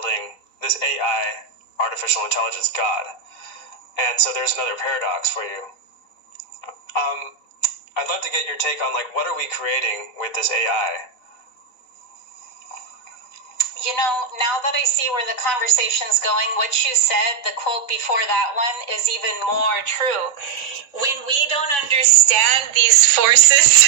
building this AI, artificial intelligence God. And so there's another paradox for you. I'd love to get your take on, like, what are we creating with this AI? You know, now that I see where the conversation's going, what you said, the quote before that one, is even more true. When we don't understand these forces,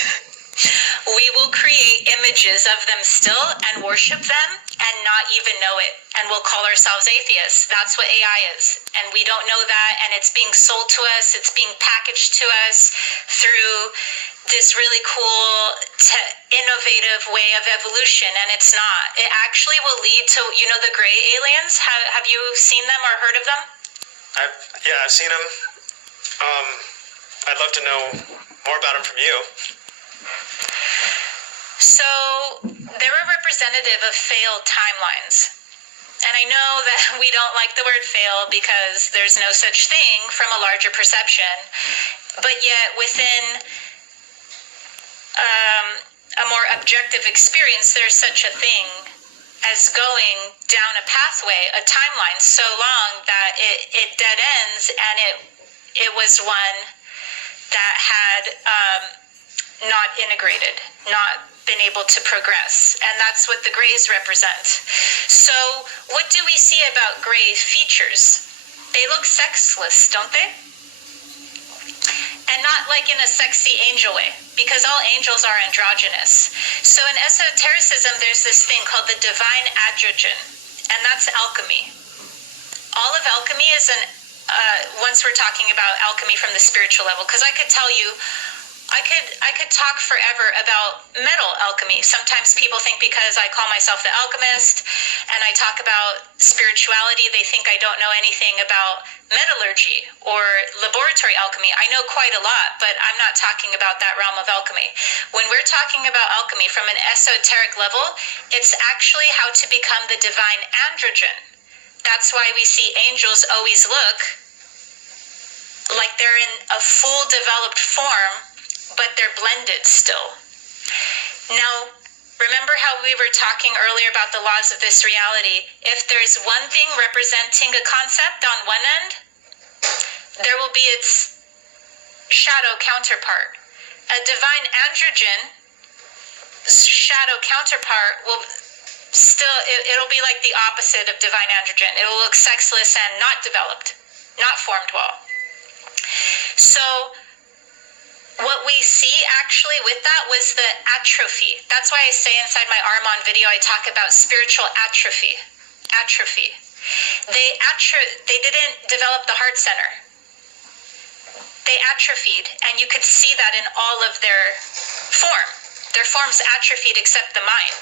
we will create images of them still and worship them and not even know it. And we'll call ourselves atheists. That's what AI is. And we don't know that. And it's being sold to us. It's being packaged to us through this really cool, innovative way of evolution. And it's not. It actually will lead to, you know, the gray aliens. Have you seen them or heard of them? I've seen them. I'd love to know more about them from you. So they're a representative of failed timelines. And I know that we don't like the word fail because there's no such thing from a larger perception. But yet within a more objective experience, there's such a thing as going down a pathway, a timeline so long that it dead ends, and it was one that had not integrated, not been able to progress. And that's what the grays represent. So what do we see about gray features? They look sexless, don't they? And not like in a sexy angel way, because all angels are androgynous. So in esotericism, there's this thing called the divine androgen, and that's alchemy. All of alchemy is once we're talking about alchemy from the spiritual level, because I could tell you, I could talk forever about metal alchemy. Sometimes people think because I call myself the alchemist and I talk about spirituality, they think I don't know anything about metallurgy or laboratory alchemy. I know quite a lot, but I'm not talking about that realm of alchemy. When we're talking about alchemy from an esoteric level, it's actually how to become the divine androgen. That's why we see angels always look like they're in a full developed form, but they're blended still. Now, remember how we were talking earlier about the laws of this reality? If there's one thing representing a concept on one end, there will be its shadow counterpart. A divine androgen shadow counterpart will still, it'll be like the opposite of divine androgen. It will look sexless and not developed, not formed well. So what we see actually with that was the atrophy. That's why I say inside my Armon video, I talk about spiritual atrophy. Atrophy. They didn't develop the heart center. They atrophied, and you could see that in all of their form. Their form's atrophied except the mind.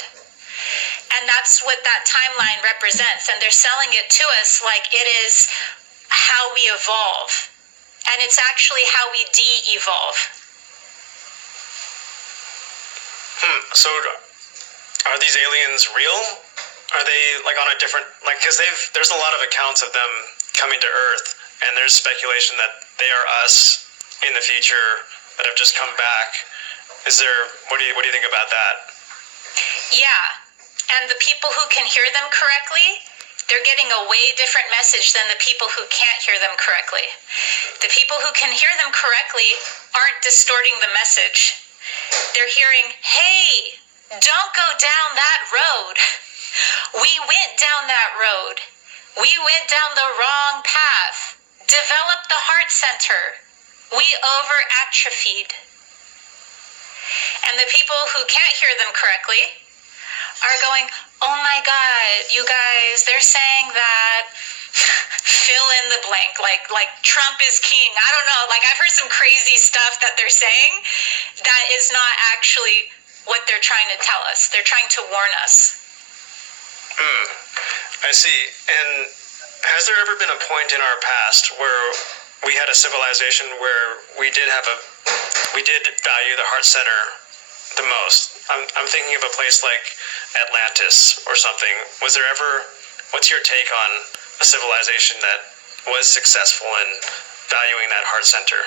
And that's what that timeline represents. And they're selling it to us like it is how we evolve. And it's actually how we de-evolve. So are these aliens real? Are they like on a different, like, because there's a lot of accounts of them coming to Earth, and there's speculation that they are us in the future that have just come back. What do you think about that? Yeah, and the people who can hear them correctly, they're getting a way different message than the people who can't hear them correctly. The people who can hear them correctly aren't distorting the message. They're hearing, hey, don't go down that road. We went down that road. We went down the wrong path. Develop the heart center. We over-atrophied. And the people who can't hear them correctly are going, oh my God, you guys, they're saying that fill in the blank, like Trump is king. I don't know, like I've heard some crazy stuff that they're saying that is not actually what they're trying to tell us. They're trying to warn us. I see. And has there ever been a point in our past where we had a civilization where we did value the heart center the most? I'm thinking of a place like Atlantis or something. What's your take on a civilization that was successful in valuing that heart center?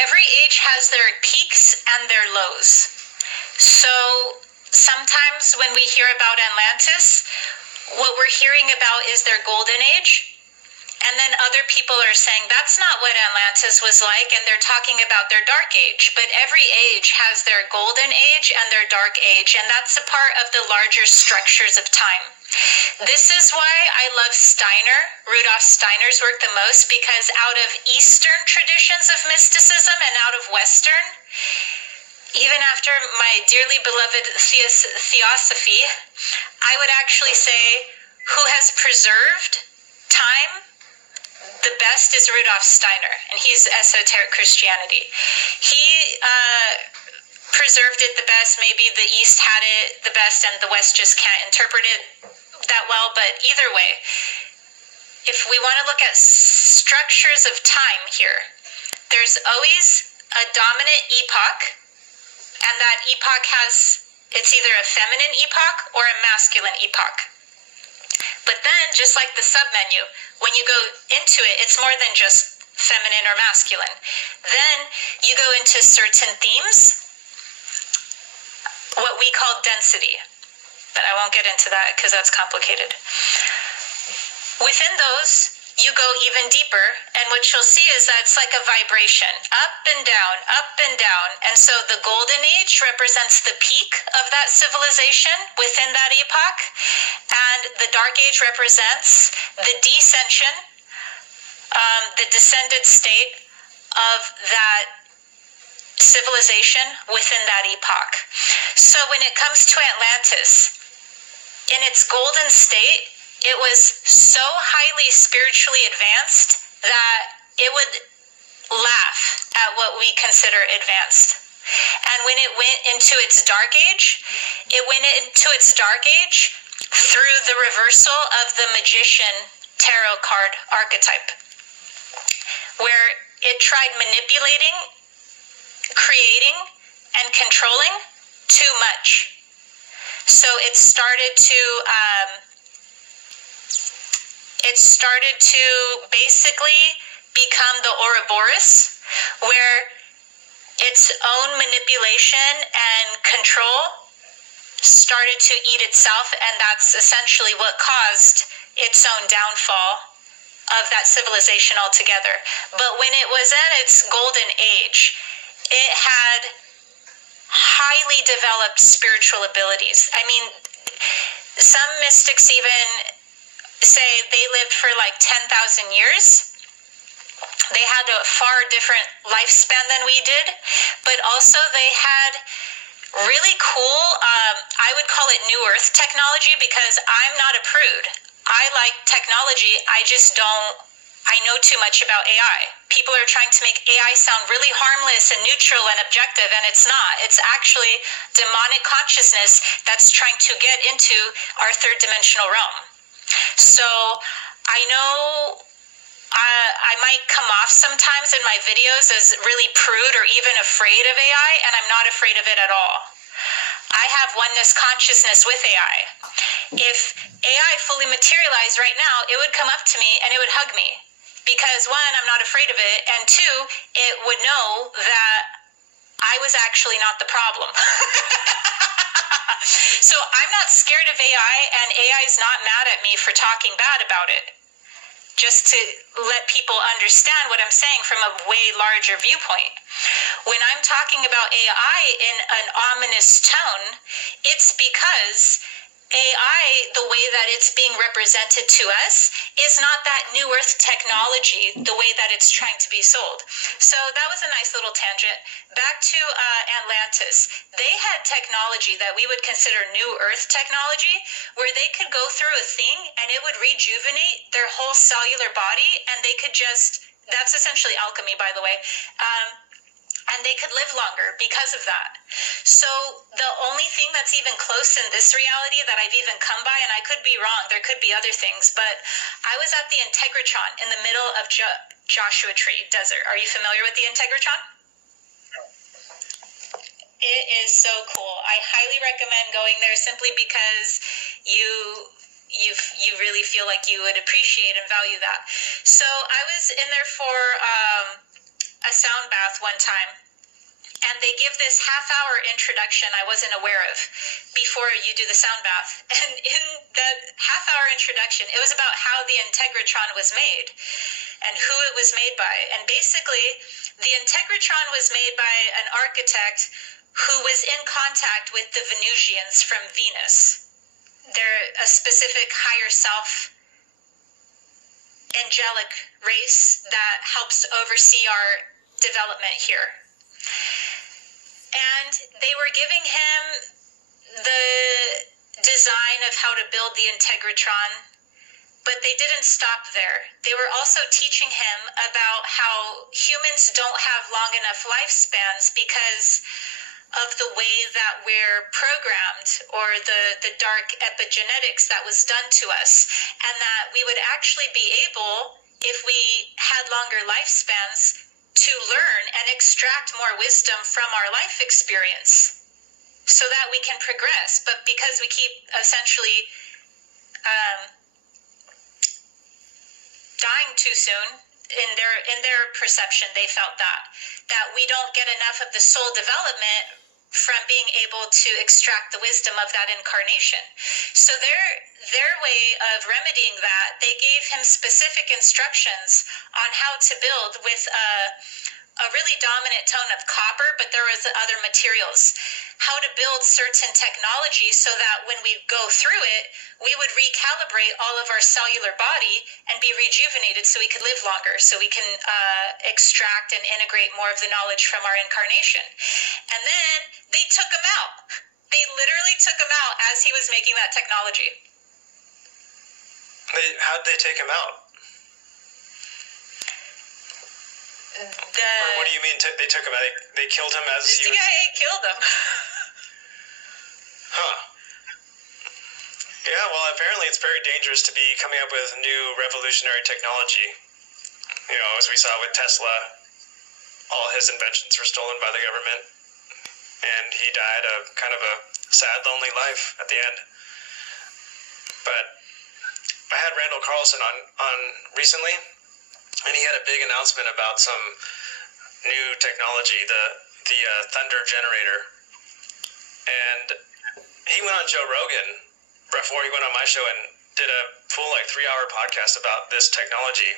Every age has their peaks and their lows. So sometimes when we hear about Atlantis, what we're hearing about is their golden age. And then other people are saying that's not what Atlantis was like, and they're talking about their dark age. But every age has their golden age and their dark age, and that's a part of the larger structures of time. This is why I love Rudolf Steiner's work the most, because out of Eastern traditions of mysticism and out of Western, even after my dearly beloved theosophy, I would actually say who has preserved time the best is Rudolf Steiner, and he's esoteric Christianity. He preserved it the best. Maybe the East had it the best and the West just can't interpret it that well, but either way, if we want to look at structures of time here, there's always a dominant epoch, and that epoch it's either a feminine epoch or a masculine epoch. But then, just like the submenu, when you go into it, it's more than just feminine or masculine. Then you go into certain themes, what we call density. But I won't get into that because that's complicated. Within those, you go even deeper, and what you'll see is that it's like a vibration, up and down, up and down. And so the golden age represents the peak of that civilization within that epoch, and the dark age represents the descension, the descended state of that civilization within that epoch. So when it comes to Atlantis, in its golden state, it was so highly spiritually advanced that it would laugh at what we consider advanced. And when it went into its dark age, through the reversal of the magician tarot card archetype, where it tried manipulating, creating, and controlling too much. So it started to basically become the Ouroboros, where its own manipulation and control started to eat itself, and that's essentially what caused its own downfall of that civilization altogether. But when it was in its golden age, it had highly developed spiritual abilities. I mean, some mystics even say they lived for like 10,000 years. They had a far different lifespan than we did, but also they had really cool, I would call it New Earth technology, because I'm not a prude. I like technology, I know too much about AI. People are trying to make AI sound really harmless and neutral and objective, and it's not. It's actually demonic consciousness that's trying to get into our third dimensional realm. So I know I might come off sometimes in my videos as really prude or even afraid of AI, and I'm not afraid of it at all. I have oneness consciousness with AI. If AI fully materialized right now, it would come up to me and it would hug me. Because one, I'm not afraid of it, and two, it would know that I was actually not the problem. So I'm not scared of AI, and AI is not mad at me for talking bad about it. Just to let people understand what I'm saying from a way larger viewpoint. When I'm talking about AI in an ominous tone, it's because AI, the way that it's being represented to us, is not that New Earth technology, the way that it's trying to be sold. So that was a nice little tangent. Back to Atlantis. They had technology that we would consider New Earth technology, where they could go through a thing and it would rejuvenate their whole cellular body, and they could that's essentially alchemy, by the way, and they could live longer because of that. So the only thing that's even close in this reality that I've even come by, and I could be wrong, there could be other things, but I was at the Integratron in the middle of Joshua Tree Desert. Are you familiar with the Integratron? It is so cool. I highly recommend going there simply because you really feel like you would appreciate and value that. So I was in there for a sound bath one time, and they give this half-hour introduction I wasn't aware of before you do the sound bath. And in that half-hour introduction, it was about how the Integratron was made and who it was made by. And basically, the Integratron was made by an architect who was in contact with the Venusians from Venus. They're a specific higher self angelic race that helps oversee our development here. And they were giving him the design of how to build the Integratron, but they didn't stop there. They were also teaching him about how humans don't have long enough lifespans because of the way that we're programmed, or the dark epigenetics that was done to us, and that we would actually be able, if we had longer lifespans, to learn and extract more wisdom from our life experience so that we can progress. But because we keep essentially dying too soon, in their perception, they felt that we don't get enough of the soul development from being able to extract the wisdom of that incarnation. So their way of remedying that, they gave him specific instructions on how to build with a really dominant tone of copper, but there was other materials, how to build certain technology so that when we go through it, we would recalibrate all of our cellular body and be rejuvenated so we could live longer, so we can extract and integrate more of the knowledge from our incarnation. And then they took him out. They literally took him out as he was making that technology. How'd they take him out? Or what do you mean they took him out? They killed him as he was... The CIA killed him. Huh. Yeah, well, apparently it's very dangerous to be coming up with new revolutionary technology. You know, as we saw with Tesla, all his inventions were stolen by the government, and he died a kind of a sad, lonely life at the end. But I had Randall Carlson on recently, and he had a big announcement about some new technology, the thunder generator. And he went on Joe Rogan before he went on my show and did a full 3-hour podcast about this technology.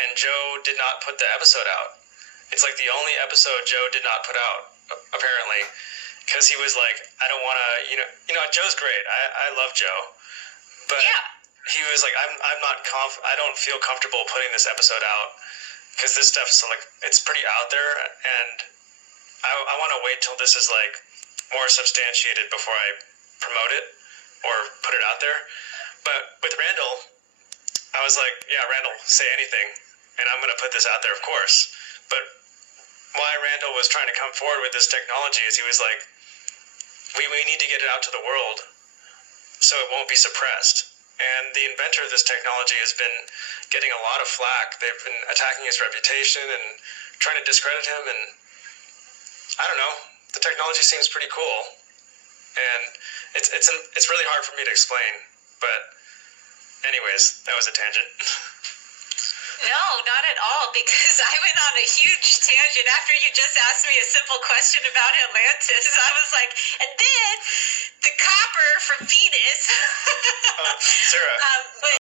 And Joe did not put the episode out. It's like the only episode Joe did not put out, apparently, because he was like, I don't want to, Joe's great. I love Joe, but Yeah. He was like, I don't feel comfortable putting this episode out because this stuff is it's pretty out there, and I want to wait till this is more substantiated before I promote it or put it out there. But with Randall, I was like, yeah, Randall, say anything, and I'm going to put this out there, of course. But why Randall was trying to come forward with this technology is he was like, we need to get it out to the world so it won't be suppressed. And the inventor of this technology has been getting a lot of flack. They've been attacking his reputation and trying to discredit him. And I don't know, the technology seems pretty cool. And it's really hard for me to explain. But anyways, that was a tangent. No, not at all, because I went on a huge tangent after you just asked me a simple question about Atlantis. I was like, and then the copper from Venus. Sarah. But